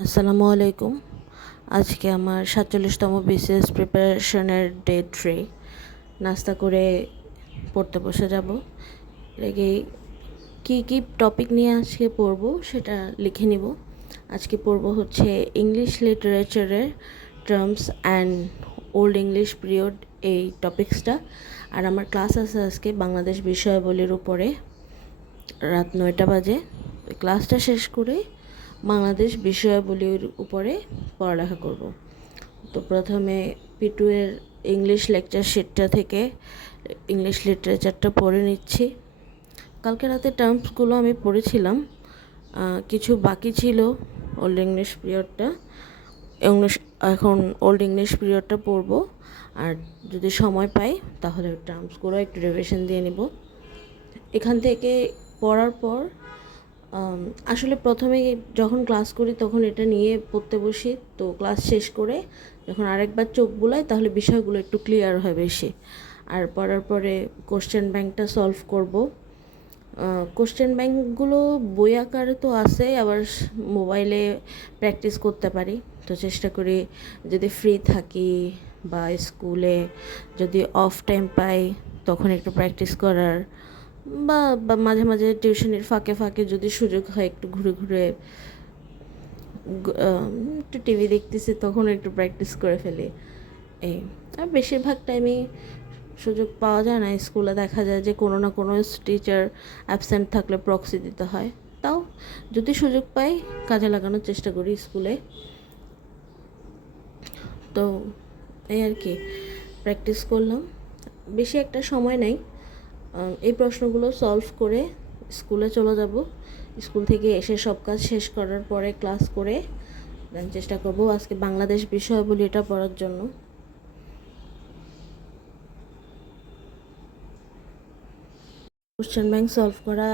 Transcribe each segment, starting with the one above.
আসসালামু আলাইকুম। আজকে আমার 47তম বিসিএস প্রিপারেশনের ডে 3। নাস্তা করে পড়তে বসে যাব। লেগে কী টপিক নিয়ে আজকে পড়ব সেটা লিখে নিব। আজকে পড়ব হচ্ছে ইংলিশ লিটারেচারের terms and old English period, এই টপিক্সটা। আর আমার ক্লাস আছে আজকে বাংলাদেশ বিষয়াবলীর উপরে রাত 9টা বাজে। ক্লাসটা শেষ করে বাংলাদেশ বিষয়াবলীর উপরে পড়ালেখা করব। তো প্রথমে P2 এর ইংলিশ লেকচার শিটটা থেকে ইংলিশ লিটারেচারটা পড়ে নিচ্ছি। কালকে রাতে টার্মসগুলো আমি পড়েছিলাম, কিছু বাকি ছিল ওল্ড ইংলিশ পিরিয়ডটা। এখন ওল্ড ইংলিশ পিরিয়ডটা পড়ব, আর যদি সময় পাই তাহলে টার্মসগুলো একটু রিভিশন দিয়ে নিব। এখান থেকে পড়ার পর আসলে প্রথমে যখন ক্লাস করি তখন এটা নিয়ে পড়তে বসি, তো ক্লাস শেষ করে যখন আরেকবার চোখ বুলাই তাহলে বিষয়গুলো একটু ক্লিয়ার হয় বেশি। আর পড়ার পরে কোশ্চেন ব্যাংকটা সলভ করব। কোশ্চেন ব্যাংকগুলো বই আকারে তো আছে, আবার মোবাইলে প্র্যাকটিস করতে পারি। তো চেষ্টা করি যদি ফ্রি থাকি বা স্কুলে যদি অফ টাইম পাই তখন একটু প্র্যাকটিস করার, বা মাঝে মাঝে টিউশনির ফাঁকে ফাঁকে যদি সুযোগ হয় একটু ঘুরে ঘুরে একটু টিভি দেখতেছি তখন একটু প্র্যাকটিস করে ফেলি। এই আর বেশিরভাগ টাইমই সুযোগ পাওয়া যায় না। স্কুলে দেখা যায় যে কোনো না কোনো টিচার অ্যাবসেন্ট থাকলে প্রক্সি দিতে হয়, তাও যদি সুযোগ পাই কাজে লাগানোর চেষ্টা করি স্কুলে। তো এই আর কি, প্র্যাকটিস করলাম। বেশি একটা সময় নেই, এই প্রশ্নগুলো সলভ করে স্কুলে চলে যাব। স্কুল থেকে এসে সব কাজ শেষ করার পরে ক্লাস করে দেন চেষ্টা করব আজকে বাংলাদেশ বিষয়াবলীটা পড়ার জন্য। কোশ্চেন ব্যাংক সলভ করা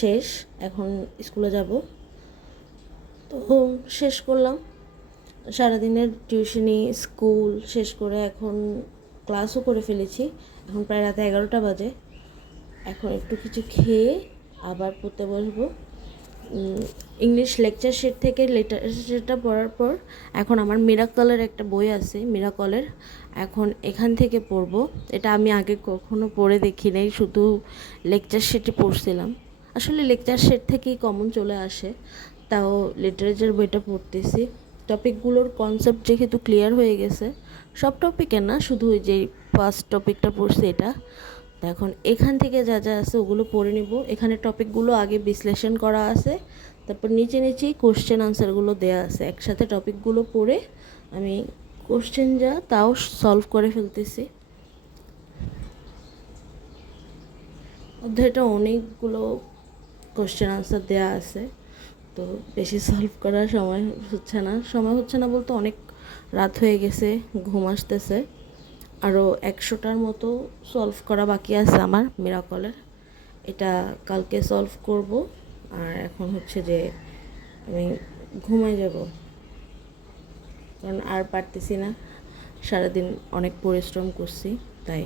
শেষ, এখন স্কুলে যাব। তো শেষ করলাম সারাদিনের টিউশনি স্কুল শেষ করে এখন ক্লাসও করে ফেলেছি। এখন প্রায় রাতে 11টা বাজে। এখন একটু কিছু খেয়ে আবার পড়তে বসবো। ইংলিশ লেকচার শিট থেকে লিটারেচারটা পড়ার পর এখন আমার মিরাকলের একটা বই আছে, মিরাকলের, এখন এখান থেকে পড়বো। এটা আমি আগে কখনো পড়ে দেখি নাই, শুধু লেকচার শিটে পড়ছিলাম। আসলে লেকচার শিট থেকেই কমন চলে আসে, তাও লিটারেচার বইটা পড়তেছি। টপিকগুলোর কনসেপ্ট যেহেতু ক্লিয়ার হয়ে গেছে, সব টপিকে না, শুধু ওই যে ফার্স্ট টপিকটা পড়ছি এটা। তো এখন এখান থেকে যা যা আছে ওগুলো পড়ে নিব। এখানে টপিকগুলো আগে বিশ্লেষণ করা আছে, তারপর নিচে নিচেই কোশ্চেন আনসারগুলো দেওয়া আছে। একসাথে টপিকগুলো পড়ে আমি কোশ্চেন যা তাও সলভ করে ফেলতেছি। অধ্যায়টা অনেকগুলো কোশ্চেন আনসার দেওয়া আছে, তো বেশি সলভ করার সময় হচ্ছে না বলতে অনেক রাত হয়ে গেছে, ঘুম আসতেছে। আরও 100টার মতো সলভ করা বাকি আছে আমার মিরাকলের, এটা কালকে সলভ করব। আর এখন হচ্ছে যে আমি ঘুমাই যাব, কারণ আর পারতেছি না, সারাদিন অনেক পরিশ্রম করছি তাই।